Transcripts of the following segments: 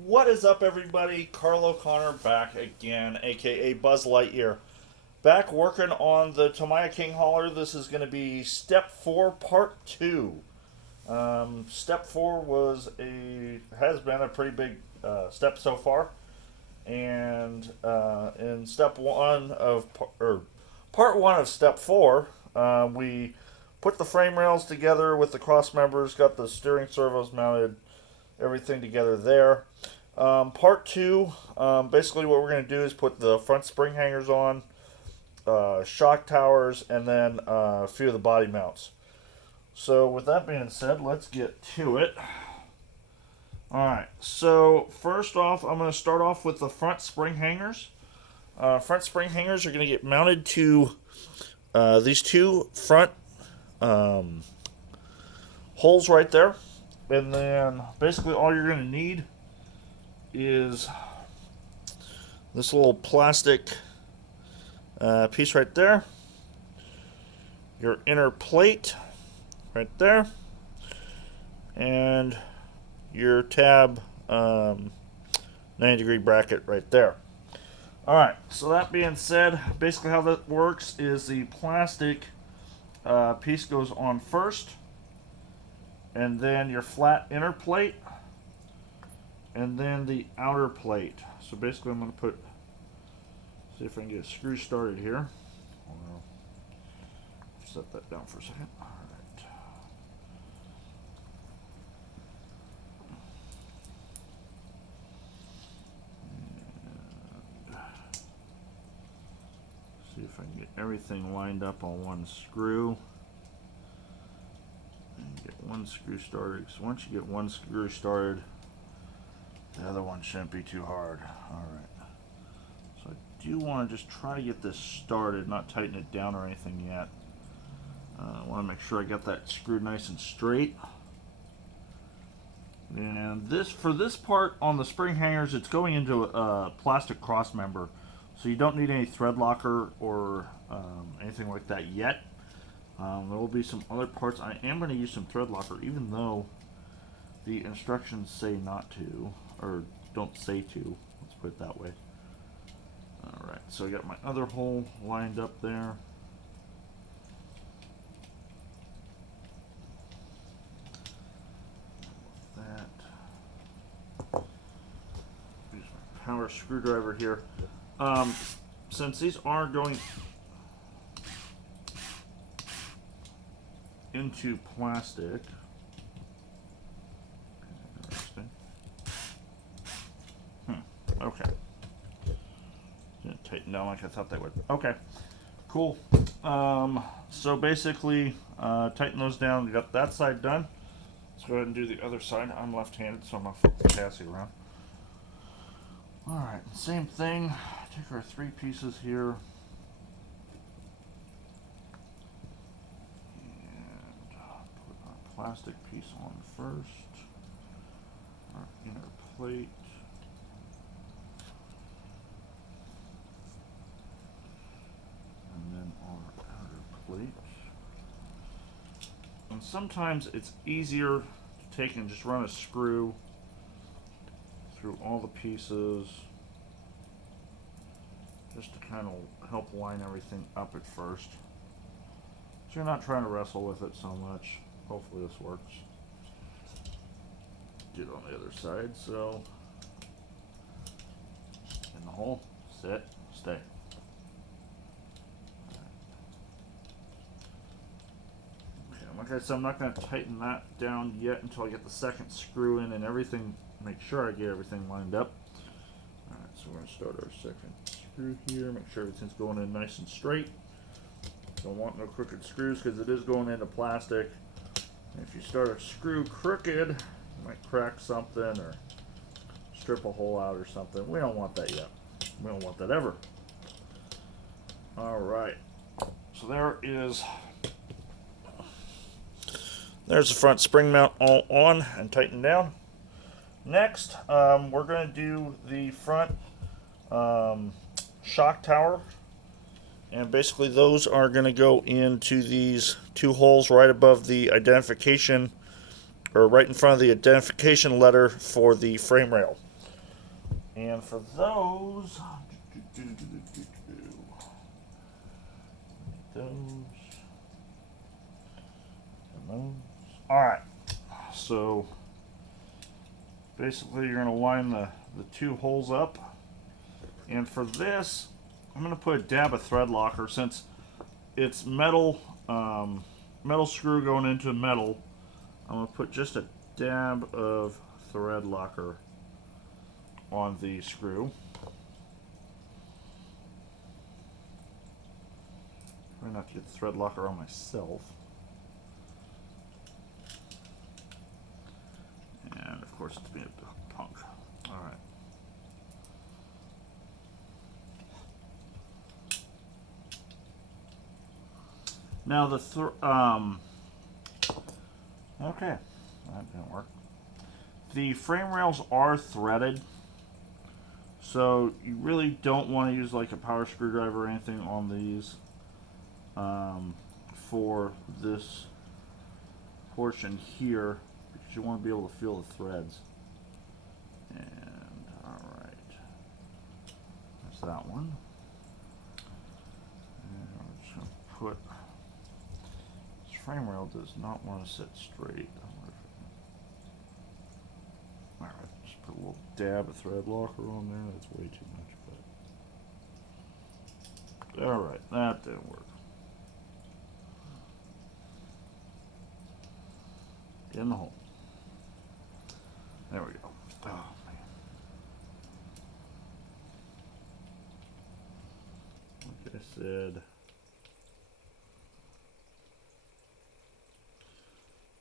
What is up, everybody? Carl O'Connor back again, aka Buzz Lightyear. Back working on the Tamiya King Hauler. This is going to be Step 4, Part 2. Step 4 has been a pretty big step so far. And in Step 1 Part 1 of Step 4, we put the frame rails together with the cross members, got the steering servos mounted, everything together there. Part 2, basically what we're going to do is put the front spring hangers on, shock towers, and then a few of the body mounts. So with that being said, let's get to it. Alright, so first off, I'm going to start off with the front spring hangers. Front spring hangers are going to get mounted to these two front holes right there. And then basically all you're going to need is this little plastic piece right there, your inner plate right there, and your tab 90-degree bracket right there. Alright, so that being said, basically how that works is the plastic piece goes on first, and then your flat inner plate, and then the outer plate. So basically I'm going to see if I can get a screw started here. I'll set that down for a second. Alright. See if I can get everything lined up on one screw. Get one screw started. So once you get one screw started, the other one shouldn't be too hard. Alright. So I do want to just try to get this started, not tighten it down or anything yet. I want to make sure I got that screwed nice and straight. And for this part on the spring hangers, it's going into a plastic cross member. So you don't need any thread locker or anything like that yet. There will be some other parts. I am going to use some thread locker, even though the instructions say not to, or don't say to. Let's put it that way. Alright, so I got my other hole lined up there. That. Use my power screwdriver here. Since these are going into plastic, interesting. Okay. Didn't tighten down like I thought they would. Okay. Cool. So basically, tighten those down. We got that side done. Let's go ahead and do the other side. I'm left-handed, so I'm gonna flip the chassis around. Alright, same thing. Take our three pieces here. And put our plastic piece on first. Our inner plate. And then our outer plate. And sometimes it's easier to take and just run a screw through all the pieces, just to kind of help line everything up at first. So you're not trying to wrestle with it so much. Hopefully this works. Do it on the other side. So in the hole, sit, stay. Okay, like I said, I'm not going to tighten that down yet until I get the second screw in and everything. Make sure I get everything lined up. Alright, so we're going to start our second screw here. Make sure everything's going in nice and straight. Don't want no crooked screws because it is going into plastic. And if you start a screw crooked, you might crack something or strip a hole out or something. We don't want that yet. We don't want that ever. Alright, so there's the front spring mount all on and tightened down. Next, we're going to do the front shock tower, and basically those are going to go into these two holes right above the identification, or right in front of the identification letter for the frame rail. And for those, alright, so basically you're going to line the two holes up. And for this, I'm going to put a dab of thread locker since it's metal, metal screw going into metal. I'm going to put just a dab of thread locker on the screw. Try not to get the thread locker on myself. And of course it's being a punk. Alright. Now the okay, that didn't work. The frame rails are threaded, so you really don't want to use like a power screwdriver or anything on these for this portion here, because you want to be able to feel the threads. And alright, that's that one. And we're just going to put, this frame rail does not want to sit straight. Alright, just put a little dab of thread locker on there. That's way too much, but alright, that didn't work. Get in the hole. There we go. Oh man. Like I said,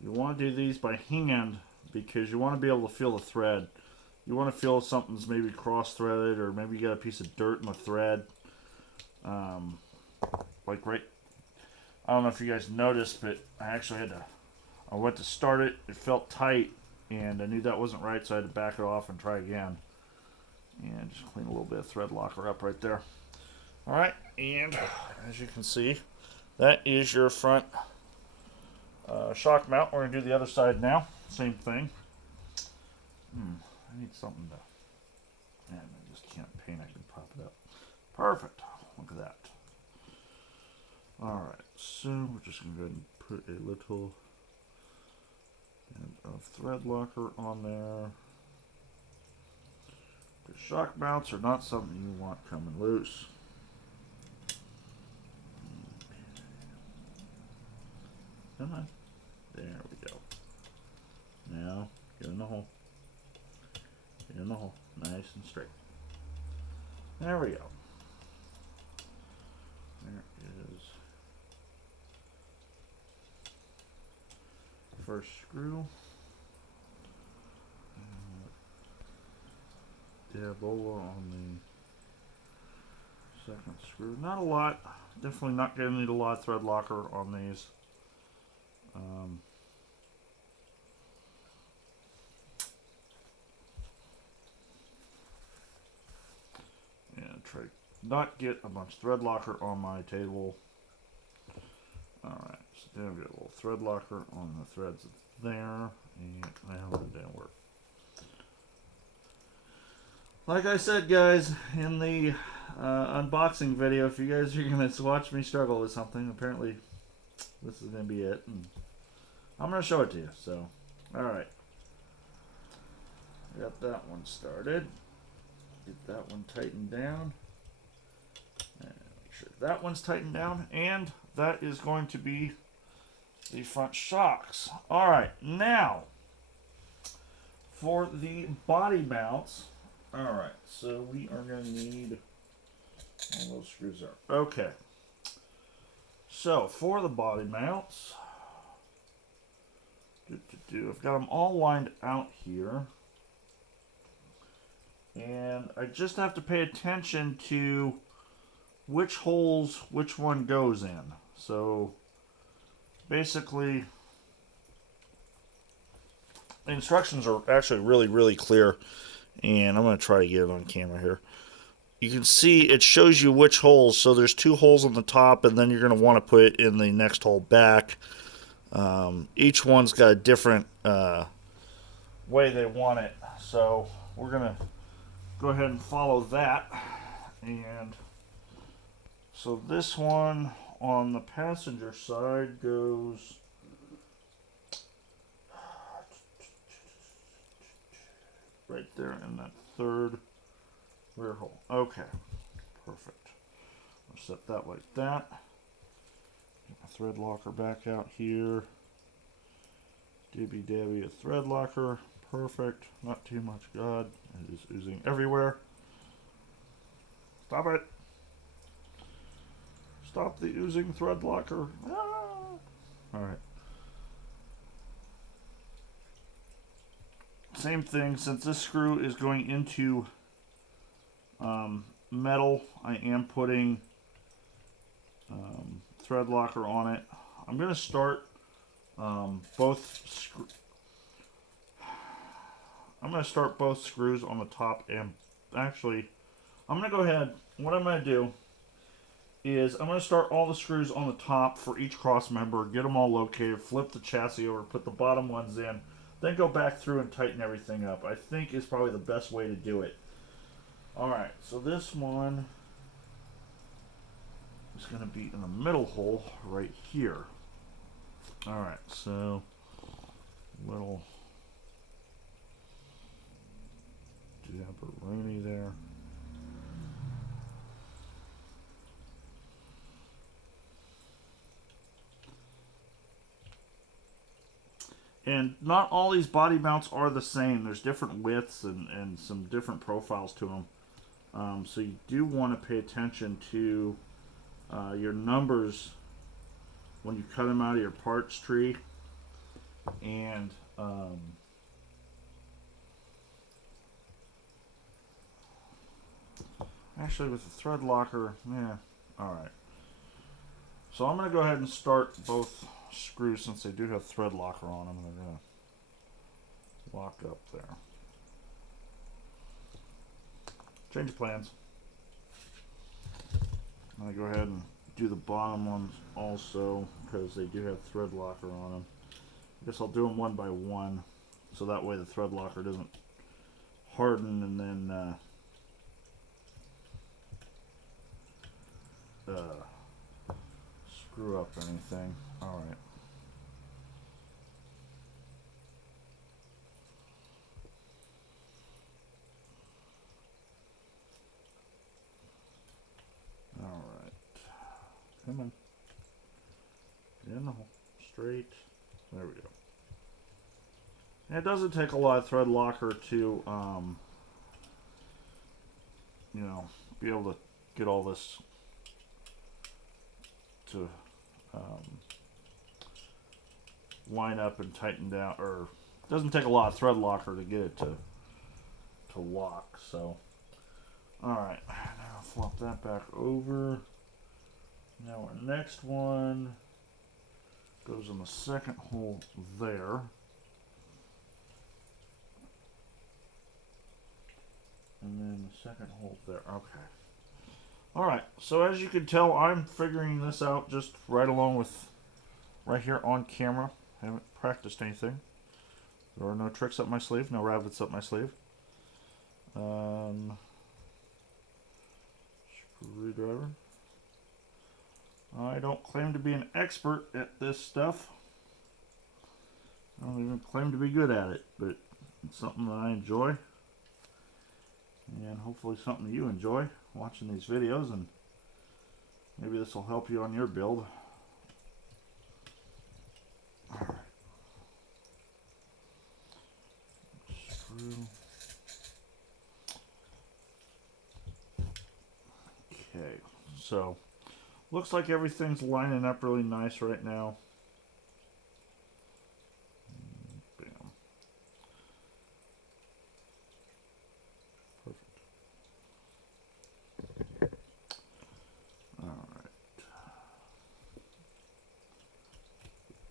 you want to do these by hand because you want to be able to feel the thread. You want to feel if something's maybe cross-threaded, or maybe you got a piece of dirt in the thread. Like right, I don't know if you guys noticed, but I actually had to, I went to start it, it felt tight, and I knew that wasn't right, so I had to back it off and try again. And just clean a little bit of thread locker up right there. Alright, and as you can see, that is your front shock mount. We're going to do the other side now. Same thing. I need something to... Man, I just can't paint. I can pop it up. Perfect. Look at that. Alright, so we're just going to go ahead and put a little bit of thread locker on there. The shock mounts are not something you want coming loose. Come on. There we go. Now, get in the hole. Get in the hole. Nice and straight. There we go. There is the first screw. Diabola on the second screw. Not a lot. Definitely not going to need a lot of thread locker on these. And try to not get a bunch of thread locker on my table. Alright, so then we get a little thread locker on the threads there. And now it didn't work. Like I said, guys, in the unboxing video, if you guys are going to watch me struggle with something, apparently this is going to be it. And I'm going to show it to you. So, alright. Got that one started. Get that one tightened down. And make sure that one's tightened down. And that is going to be the front shocks. Alright, now for the body mounts. Alright, so we are going to need all those screws there. Okay. So, for the body mounts, I've got them all lined out here. And I just have to pay attention to which holes which one goes in. So, basically, the instructions are actually really, really clear. And I'm going to try to get it on camera here. You can see it shows you which holes. So there's two holes on the top, and then you're going to want to put it in the next hole back. Each one's got a different way they want it. So we're going to go ahead and follow that. And so this one on the passenger side goes right there in that third rear hole. Okay, perfect. I'll set that like that. Get my thread locker back out here. Dibby dabby a thread locker. Perfect. Not too much. God, it is oozing everywhere. Stop it. Stop the oozing thread locker. Ah. Alright. Same thing, since this screw is going into metal, I am putting thread locker on it. I'm going to start both screws on the top, and actually I'm going to go ahead, what I'm going to do is I'm going to start all the screws on the top for each cross member, get them all located, flip the chassis over, put the bottom ones in, then go back through and tighten everything up. I think is probably the best way to do it. Alright, so this one is going to be in the middle hole right here. Alright, so little jabberoni there. And not all these body mounts are the same. There's different widths and some different profiles to them. So you do want to pay attention to your numbers when you cut them out of your parts tree. And actually with the thread locker, yeah, alright. So I'm going to go ahead and start both screws since they do have thread locker on them. They're going to lock up there. Change of plans. I'm going to go ahead and do the bottom ones also because they do have thread locker on them. I guess I'll do them one by one so that way the thread locker doesn't harden and then screw up anything. Alright. Alright. Come on. Get in the hole. Straight. There we go. And it doesn't take a lot of thread locker to, you know, be able to get all this to line up and tighten down, or it doesn't take a lot of thread locker to get it to lock. So alright, now flop that back over. Now our next one goes in the second hole there, and then the second hole there. Okay. Alright, so as you can tell, I'm figuring this out just right along with right here on camera. I haven't practiced anything. There are no tricks up my sleeve, no rabbits up my sleeve. Screwdriver. I don't claim to be an expert at this stuff. I don't even claim to be good at it, but it's something that I enjoy. And hopefully something you enjoy watching these videos, and maybe this will help you on your build. Alright. Screw. Okay, so looks like everything's lining up really nice right now. Bam. Perfect. Alright.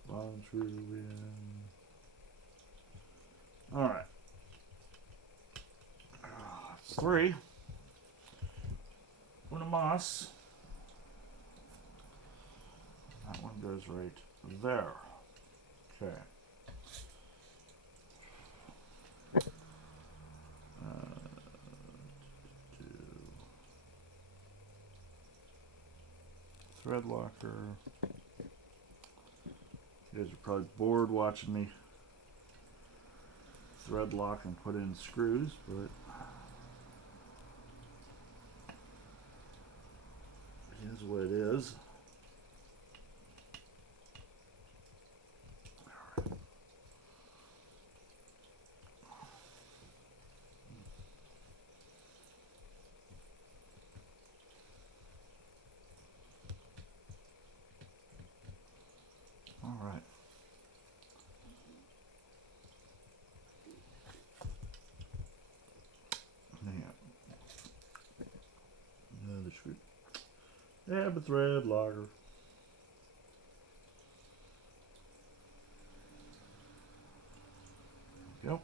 Bottom screw in. Alright. That's 3. Una mas. That one goes right there. Okay. thread locker. You guys are probably bored watching me thread lock and put in screws, but it is what it is. All right. Another screw. Yeah, but thread locker. Go.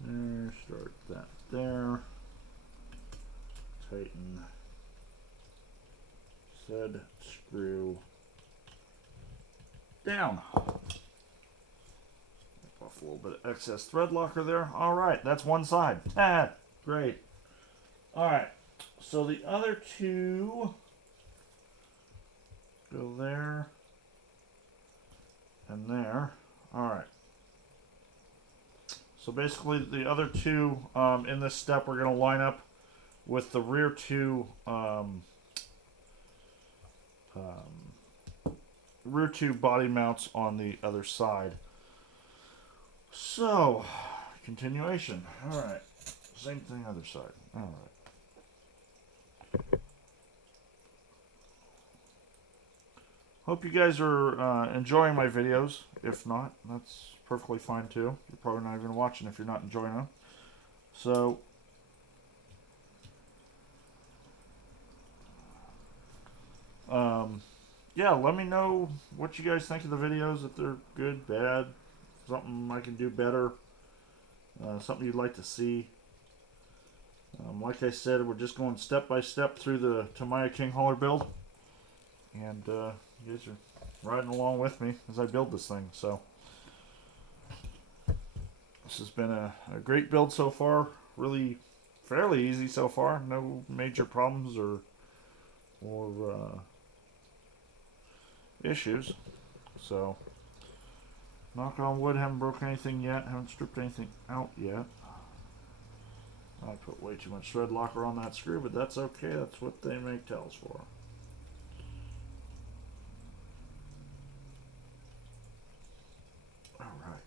There, start that there. Tighten said screw down. Off a little bit of excess thread locker there. All right, that's one side. Ah, great. All right, so the other two go there and there. All right. So basically, the other two in this step we're going to line up with the rear two body mounts on the other side. So, continuation. All right, same thing other side. All right. Hope you guys are enjoying my videos. If not, that's perfectly fine too. You're probably not even watching if you're not enjoying them. So, yeah, let me know what you guys think of the videos, if they're good, bad, something I can do better, something you'd like to see. Like I said, we're just going step by step through the Tamiya King Hauler build, and you guys are riding along with me as I build this thing. So this has been a great build so far. Really fairly easy so far. No major problems or issues. So knock on wood, haven't broken anything yet, haven't stripped anything out yet. I put way too much thread locker on that screw, but that's okay. That's what they make tails for. Alright.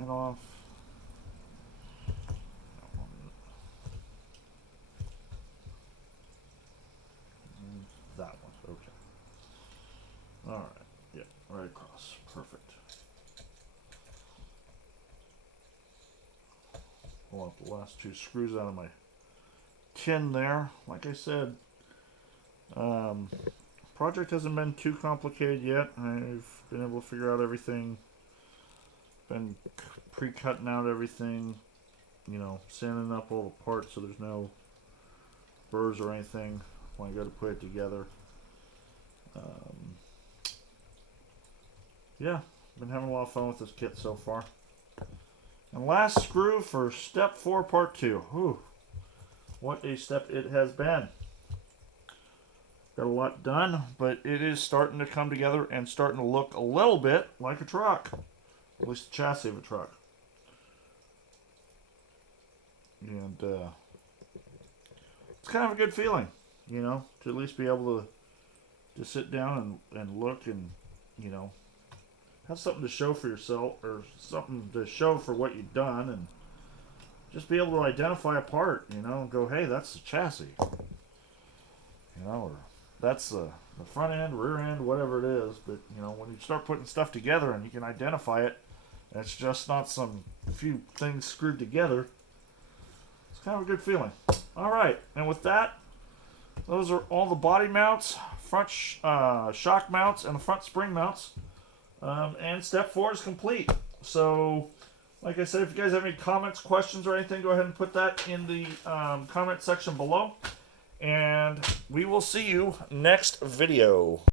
That off. And that one. Okay. Alright. Yeah, right across. Perfect. Pull out the last two screws out of my tin there. Like I said, project hasn't been too complicated yet. I've been able to figure out everything. Been pre-cutting out everything, you know, sanding up all the parts so there's no burrs or anything when I go to put it together. Yeah, been having a lot of fun with this kit so far. And last screw for step 4, part 2. Whew. What a step it has been. Got a lot done, but it is starting to come together and starting to look a little bit like a truck. At least the chassis of a truck. And it's kind of a good feeling, you know, to at least be able to sit down and look and, you know, have something to show for yourself, or something to show for what you've done, and just be able to identify a part, you know, and go, hey, that's the chassis, you know, or that's the front end, rear end, whatever it is. But, you know, when you start putting stuff together and you can identify it, and it's just not some few things screwed together, it's kind of a good feeling. All right, and with that, those are all the body mounts, front shock mounts, and the front spring mounts. And step 4 is complete. So, like I said, if you guys have any comments, questions, or anything, go ahead and put that in the comment section below. And we will see you next video.